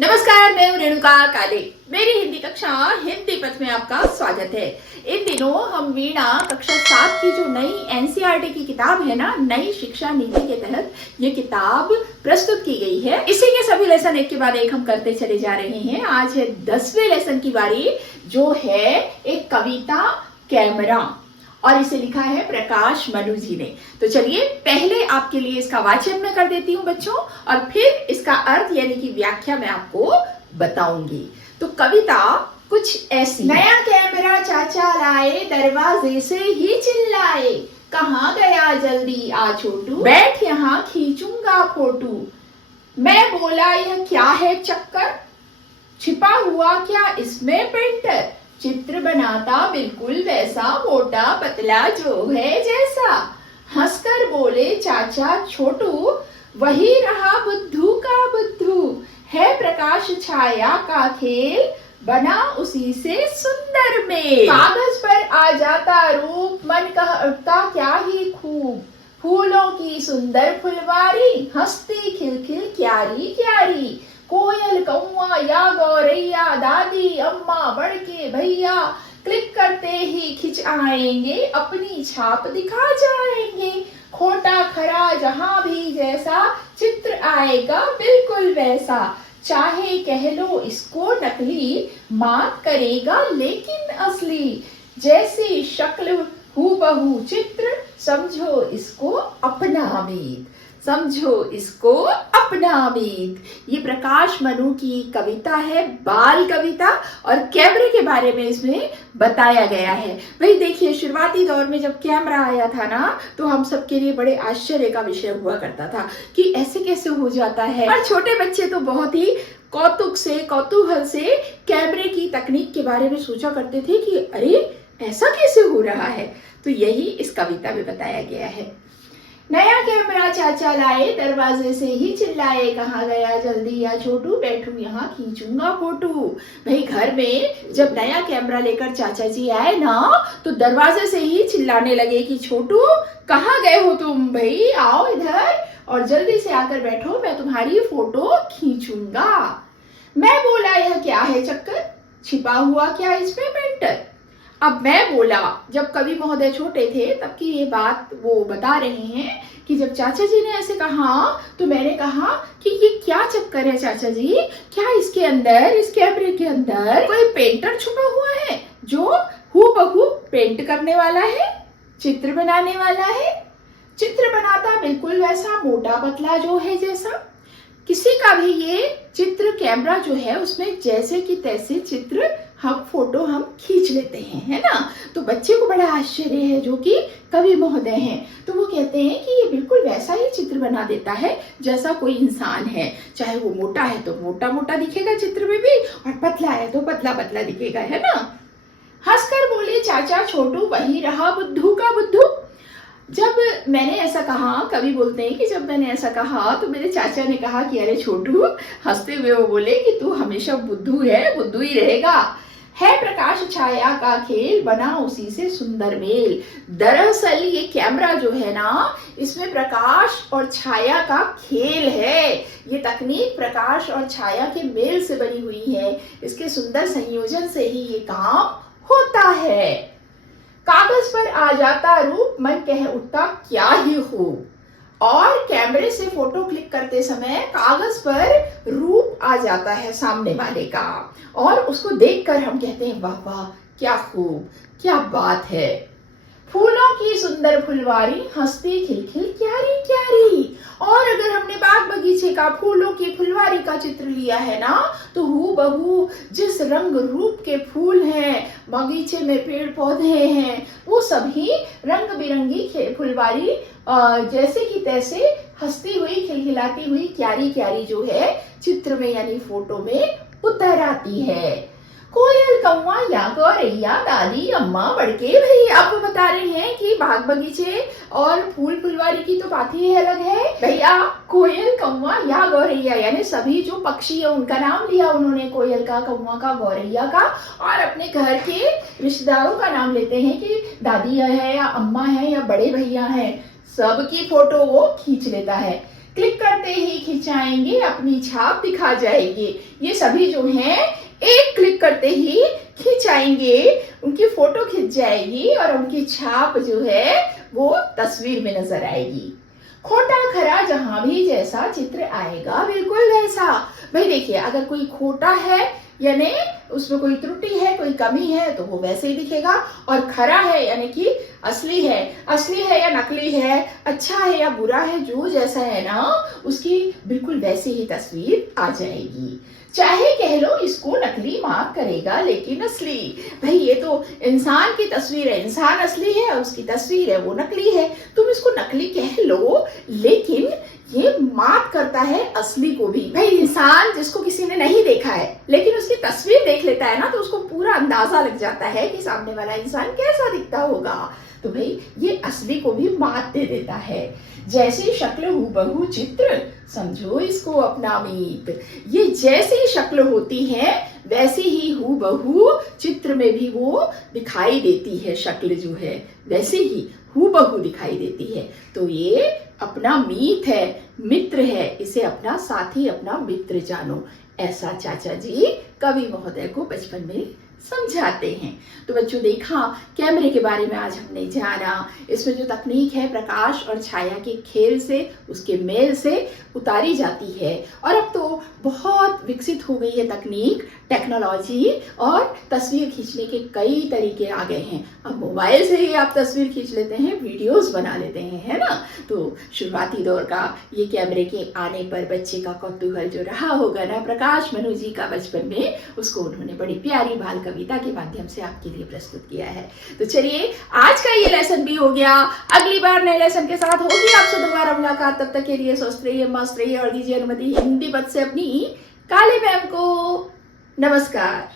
नमस्कार, मैं हूं रेणुका काले। मेरी हिंदी कक्षा हिंदी पथ में आपका स्वागत है। इन दिनों हम वीणा कक्षा 7 की जो नई एनसीईआरटी की किताब है ना, नई शिक्षा नीति के तहत ये किताब प्रस्तुत की गई है। इसी के सभी लेसन एक के बाद एक हम करते चले जा रहे हैं। आज है 10वें लेसन की बारी, जो है एक कविता कैमरा, और इसे लिखा है प्रकाश मनु जी ने। तो चलिए पहले आपके लिए इसका वाचन मैं कर देती हूँ बच्चों, और फिर इसका अर्थ यानी कि व्याख्या मैं आपको बताऊंगी। तो कविता कुछ ऐसी। नया कैमरा चाचा लाए, दरवाजे से ही चिल्लाए, कहाँ गया जल्दी आ छोटू, बैठ यहाँ खींचूंगा फोटू। मैं बोला यह क्या है चक्कर, छिपा हुआ क्या इसमें पेंटर, चित्र बनाता बिल्कुल वैसा, मोटा पतला जो है जैसा। हंसकर बोले चाचा छोटू, वही रहा बुद्धू का बुद्धू, है प्रकाश छाया का खेल, बना उसी से सुंदर मेल। कागज पर आ जाता रूप, मन कहता क्या ही खूब, फूलों की सुंदर फुलवारी, हंसती खिलखिल क्यारी क्यारी। कोयल कौआ या गौरैया, दादी अम्मा बड़के भैया, क्लिक करते ही खिंच आएंगे, अपनी छाप दिखा जाएंगे। खोटा खरा जहां भी जैसा, चित्र आएगा बिल्कुल वैसा। चाहे कह लो इसको नकली, मात करेगा लेकिन असली। जैसी शक्ल हूबहू चित्र, समझो इसको अपना मीत, समझो इसको अपना मीत। ये प्रकाश मनु की कविता है, बाल कविता, और कैमरे के बारे में इसमें बताया गया है। वही देखिए, शुरुआती दौर में जब कैमरा आया था ना, तो हम सबके लिए बड़े आश्चर्य का विषय हुआ करता था कि ऐसे कैसे हो जाता है। और छोटे बच्चे तो बहुत ही कौतुक से, कौतूहल से कैमरे की तकनीक के बारे में सोचा करते थे कि अरे ऐसा कैसे हो रहा है। तो यही इस कविता में बताया गया है। नया कैमरा चाचा लाए, दरवाजे से ही चिल्लाए, कहाँ गया जल्दी आ छोटू, बैठू यहाँ खींचूंगा फोटू। भाई घर में जब नया कैमरा लेकर चाचा जी आए ना, तो दरवाजे से ही चिल्लाने लगे कि छोटू कहाँ गए हो तुम, भाई आओ इधर और जल्दी से आकर बैठो, मैं तुम्हारी फोटो खींचूंगा। मैं बोला यह क्या है चक्कर, छिपा हुआ क्या इसमें पेंटर। अब मैं बोला, जब कवि महोदय छोटे थे तब की ये बात वो बता रहे हैं कि जब चाचा जी ने ऐसे कहा तो मैंने कहा कि ये क्या चक्कर है चाचा जी, क्या इसके अंदर, इस कैमरे के अंदर कोई पेंटर छुपा हुआ है जो हूबहू पेंट करने वाला है, चित्र बनाने वाला है, चित्र बनाता बिल्कुल वैसा, मोटा पतला जो है जैसा। किसी का भी ये चित्र कैमरा जो है उसमें जैसे कि तैसे चित्र हम फोटो हम खींच लेते हैं, है ना। तो बच्चे को बड़ा आश्चर्य है, जो कि कवि महोदय हैं, तो वो कहते हैं कि ये बिल्कुल वैसा ही चित्र बना देता है जैसा कोई इंसान है। चाहे वो मोटा है तो मोटा मोटा दिखेगा चित्र में भी, और पतला है तो पतला पतला दिखेगा, है ना। हंसकर बोले चाचा छोटू, वही रहा बुद्धू का बुद्धू। जब मैंने ऐसा कहा, कवि बोलते हैं कि जब मैंने ऐसा कहा तो मेरे चाचा ने कहा कि अरे छोटू, हंसते हुए वो बोले कि तू हमेशा बुद्धू है, बुद्धू ही रहेगा। है प्रकाश छाया का खेल, बना उसी से सुंदर मेल। दरअसल ये कैमरा जो है ना, इसमें प्रकाश और छाया का खेल है। ये तकनीक प्रकाश और छाया के मेल से बनी हुई है। इसके सुंदर संयोजन से ही ये काम होता है। कागज पर आ जाता रूप, मन कह उठता क्या ही खूब। और कैमरे से फोटो क्लिक करते समय कागज पर रूप आ जाता है सामने वाले का, और उसको देखकर हम कहते हैं वाह वाह क्या खूब, क्या बात है। फूलों की सुंदर फुलवारी, हंसती खिलखिल क्यारी क्यारी। और अगर हमने बाग बगीचे का, फूलों की फुलवारी का चित्र लिया है ना, तो हूबहू जिस रंग रूप के फूल हैं, बगीचे में पेड़ पौधे हैं, वो सभी रंग बिरंगी फुलवारी जैसे कि तैसे हंसती हुई खिलखिलाती हुई क्यारी क्यारी जो है चित्र में यानी फोटो में उतर आती है। कोयल कौआ या गौरैया, दादी अम्मा बड़के भैया। आपको बता रहे हैं कि बाग बगीचे और फूल फुलवारी की तो बात ही अलग है भैया। कोयल कौआ या गौरैया यानी सभी जो पक्षी है उनका नाम लिया उन्होंने, कोयल का, कौआ का, गौरैया का, और अपने घर के रिश्तेदारों का नाम लेते हैं कि दादी है या अम्मा है या बड़े भैया है, सबकी फोटो वो खींच लेता है। क्लिक करते ही खिंचाएंगे, अपनी छाप दिखा जाएंगे। ये सभी जो हैं एक क्लिक करते ही खिंचाएंगे, उनकी फोटो खिंच जाएगी और उनकी छाप जो है वो तस्वीर में नजर आएगी। खोटा खरा जहां भी जैसा चित्र आएगा बिल्कुल वैसा। भाई देखिए, अगर कोई खोटा है यानी उसमें कोई त्रुटि है, कोई कमी है, तो वो वैसे ही दिखेगा। और खरा है यानी कि असली है या नकली है, अच्छा है या बुरा है, जो जैसा है ना उसकी बिल्कुल वैसी ही तस्वीर आ जाएगी। चाहे कह लो इसको नकली माफ करेगा लेकिन असली। भाई ये तो इंसान की तस्वीर है, इंसान असली है और उसकी तस्वीर है वो नकली है। तुम इसको नकली कह लो लेकिन ये माफ करता है असली को भी। भाई इंसान जिसको किसी ने नहीं देखा है लेकिन उसकी तस्वीर देख लेता है ना, तो उसको पूरा अंदाजा लग जाता है कि सामने वाला इंसान कैसा दिखता होगा। तो भाई ये असली को भी मात दे देता है। जैसी शक्ल हूबहू चित्र, समझो इसको अपना मीत। ये जैसी शक्ल होती है वैसी ही हूबहू चित्र में भी वो दिखाई देती है। शक्ल जो है वैसे ही हूबहू दिखाई देती है। तो ये अपना मीत है, मित्र है, इसे अपना साथी, अपना मित्र जानो, ऐसा चाचा जी कवि महोदय को बचपन में समझाते हैं। तो बच्चों देखा, कैमरे के बारे में आज हमने जाना। इसमें जो तकनीक है प्रकाश और छाया के खेल से, उसके मेल से उतारी जाती है। और अब तो बहुत विकसित हो गई है तकनीक, टेक्नोलॉजी, और तस्वीर खींचने के कई तरीके आ गए हैं। अब मोबाइल से ही आप तस्वीर खींच लेते हैं, वीडियोस बना लेते हैं, है ना। तो शुरुआती दौर का ये कैमरे के आने पर बच्चे का कौतूहल जो रहा होगा ना प्रकाश मनु जी का बचपन में, उसको उन्होंने बड़ी प्यारी बाल कविता के माध्यम से आपके लिए प्रस्तुत किया है। तो चलिए आज का ये लेसन भी हो गया। अगली बार नए लेसन के साथ होगी आपसे दोबारा मुलाकात। तब तक के लिए स्वस्थ रहिए, मस्त रहिए और दीजिए अनुमति हिंदी पद से अपनी काले मैम को नमस्कार।